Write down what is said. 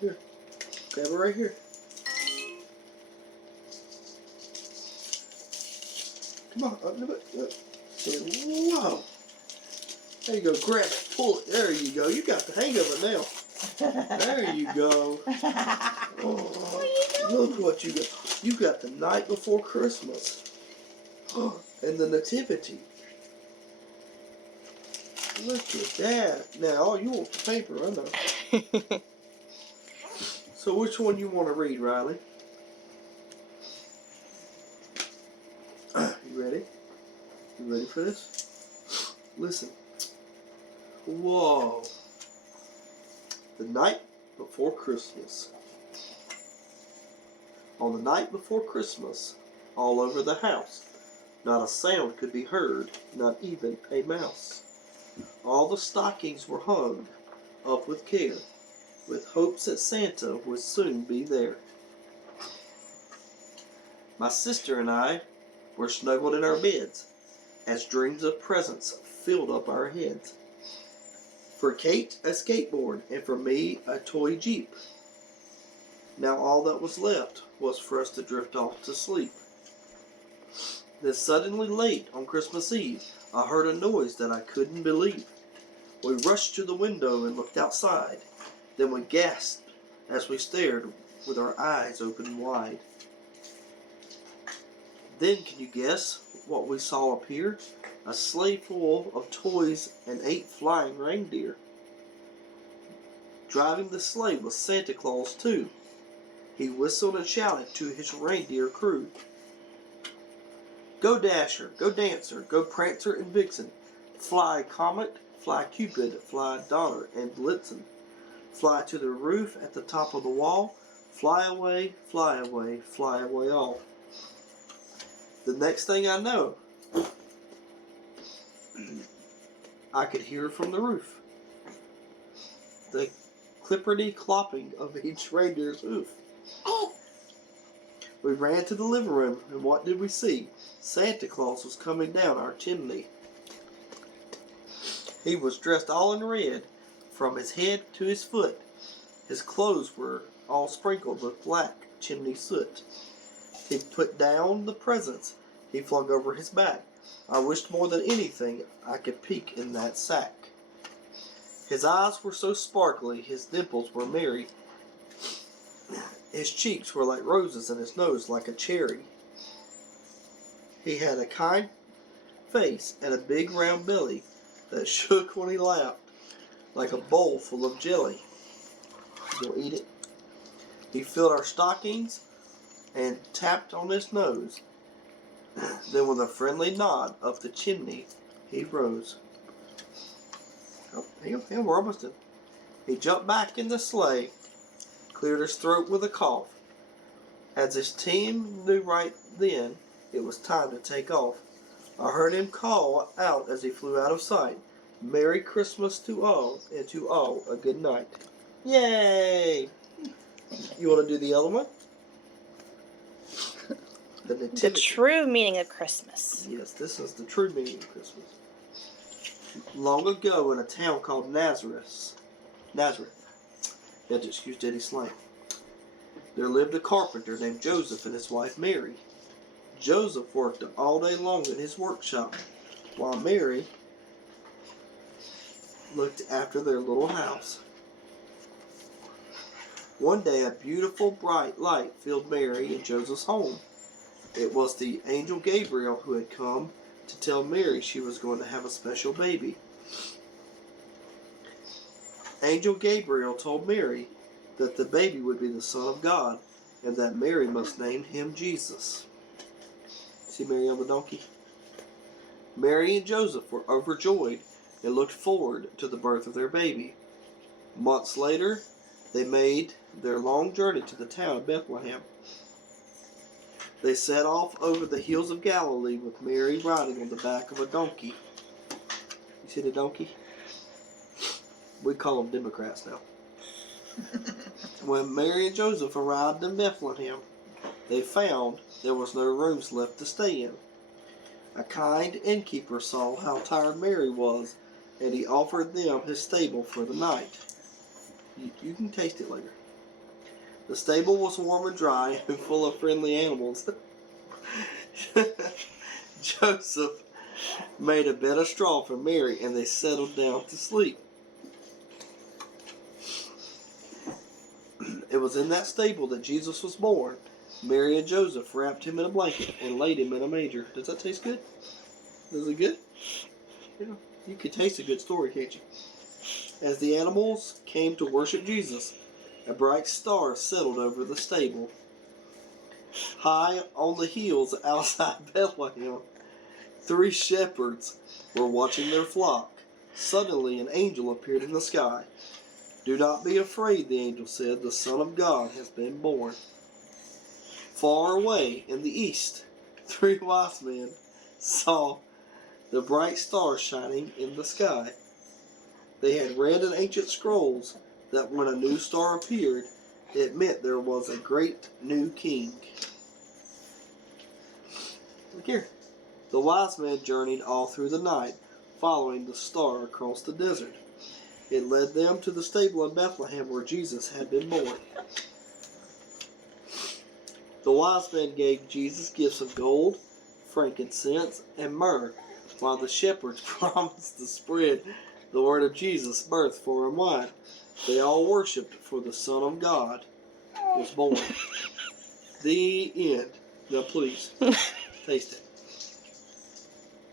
Here. Grab it right here. Come on, up it. Whoa. There you go. Grab it. Pull it. There you go. You got the hang of it now. There you go. Oh, look what you got. You got the night before Christmas. And the nativity. Look at that. Now, you want the paper, I know. So which one you want to read, Riley? You ready? You ready for this? Listen. Whoa. The night before Christmas. On the night before Christmas, all over the house, not a sound could be heard, not even a mouse. All the stockings were hung up with care, with hopes that Santa would soon be there. My sister and I were snuggled in our beds, as dreams of presents filled up our heads. For Kate, a skateboard, and for me, a toy Jeep. Now all that was left was for us to drift off to sleep. Then suddenly late on Christmas Eve, I heard a noise that I couldn't believe. We rushed to the window and looked outside. Then we gasped as we stared with our eyes open wide. Then can you guess what we saw appear? A sleigh full of toys and 8 flying reindeer. Driving the sleigh was Santa Claus too. He whistled and shouted to his reindeer crew. Go Dasher, go Dancer, go Prancer and Vixen. Fly Comet, fly Cupid, fly Donner and Blitzen. Fly to the roof at the top of the wall. Fly away, fly away, fly away all. The next thing I know, I could hear from the roof the clipperty clopping of each reindeer's hoof. We ran to the living room, and what did we see? Santa Claus was coming down our chimney. He was dressed all in red, from his head to his foot. His clothes were all sprinkled with black chimney soot. He put down the presents he flung over his back. I wished more than anything I could peek in that sack. His eyes were so sparkly, his dimples were merry. His cheeks were like roses and his nose like a cherry. He had a kind face and a big round belly that shook when he laughed like a bowl full of jelly. You'll eat it. He filled our stockings and tapped on his nose. Then with a friendly nod up the chimney he rose. Oh, hang on, we're almost done. He jumped back in the sleigh, cleared his throat with a cough. As his team knew right then it was time to take off, I heard him call out as he flew out of sight, Merry Christmas to all, and to all a good night. Yay! You want to do the other one? The Nativity. The true meaning of Christmas. Yes, this is the true meaning of Christmas. Long ago in a town called Nazareth. You have to excuse Daddy's slang. There lived a carpenter named Joseph and his wife Mary. Joseph worked all day long in his workshop, while Mary looked after their little house. One day a beautiful bright light filled Mary and Joseph's home. It was the angel Gabriel who had come to tell Mary she was going to have a special baby. Angel Gabriel told Mary that the baby would be the Son of God and that Mary must name him Jesus. See Mary on the donkey? Mary and Joseph were overjoyed and looked forward to the birth of their baby. Months later, they made their long journey to the town of Bethlehem. They set off over the hills of Galilee with Mary riding on the back of a donkey. You see the donkey? We call them Democrats now. When Mary and Joseph arrived in Bethlehem, they found there was no rooms left to stay in. A kind innkeeper saw how tired Mary was, and he offered them his stable for the night. You can taste it later. The stable was warm and dry and full of friendly animals. Joseph made a bed of straw for Mary, and they settled down to sleep. It was in that stable that Jesus was born. Mary and Joseph wrapped him in a blanket and laid him in a manger. Does that taste good? Is it good? Yeah. You can taste a good story, can't you? As the animals came to worship Jesus, a bright star settled over the stable. High on the hills outside Bethlehem, 3 shepherds were watching their flock. Suddenly an angel appeared in the sky. "Do not be afraid," the angel said. "The Son of God has been born." Far away in the east, 3 wise men saw the bright star shining in the sky. They had read in ancient scrolls that when a new star appeared, it meant there was a great new king. Look here. The wise men journeyed all through the night, following the star across the desert. It led them to the stable in Bethlehem where Jesus had been born. The wise men gave Jesus gifts of gold, frankincense, and myrrh, while the shepherds promised to spread the word of Jesus' birth far and wide. They all worshipped, for the Son of God was born. The end. Now please, taste it.